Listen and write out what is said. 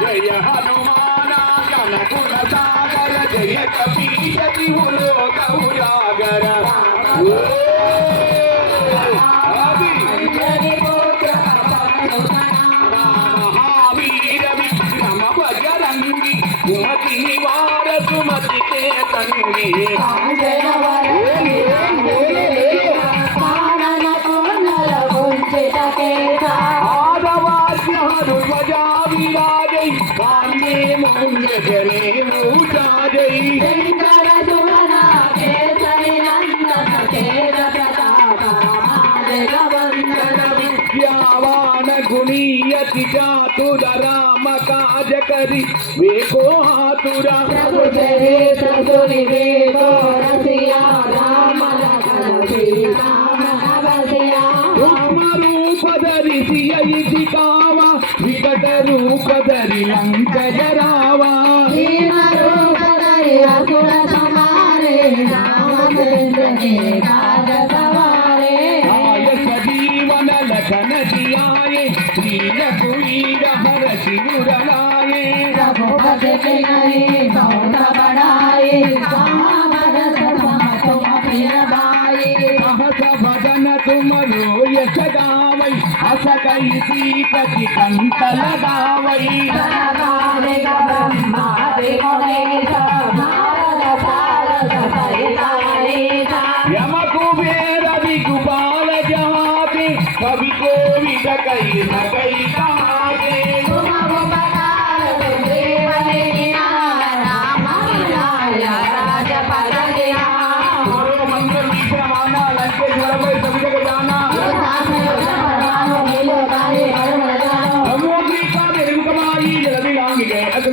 జయ హనుమాన జన గుణ సాగర జయ కపీయతి హులో కౌరాగర ఆది మహావీర విక్రమ భజరంగి కుమతి నివార సుమతి చేతంగి. ఆదవాద్యాలు ధ్వజా విరాజై వాణ్యే ముంజనే ఊజాజై గుణీయతి చాతుర రామ కాజ కరి వేకో హాతుర రామ వికట రూప ధరి లంకయ రావా. ఆయ సజీవన లఖన జియాయే వీరకు వీర హర శివురలాయే సహస భజన తుమరు యశ గావై అసగై సీతకి కంటల దావై యమకు కుబేర విగుపాల జహాతే కవి కోవిద కై నకై కమా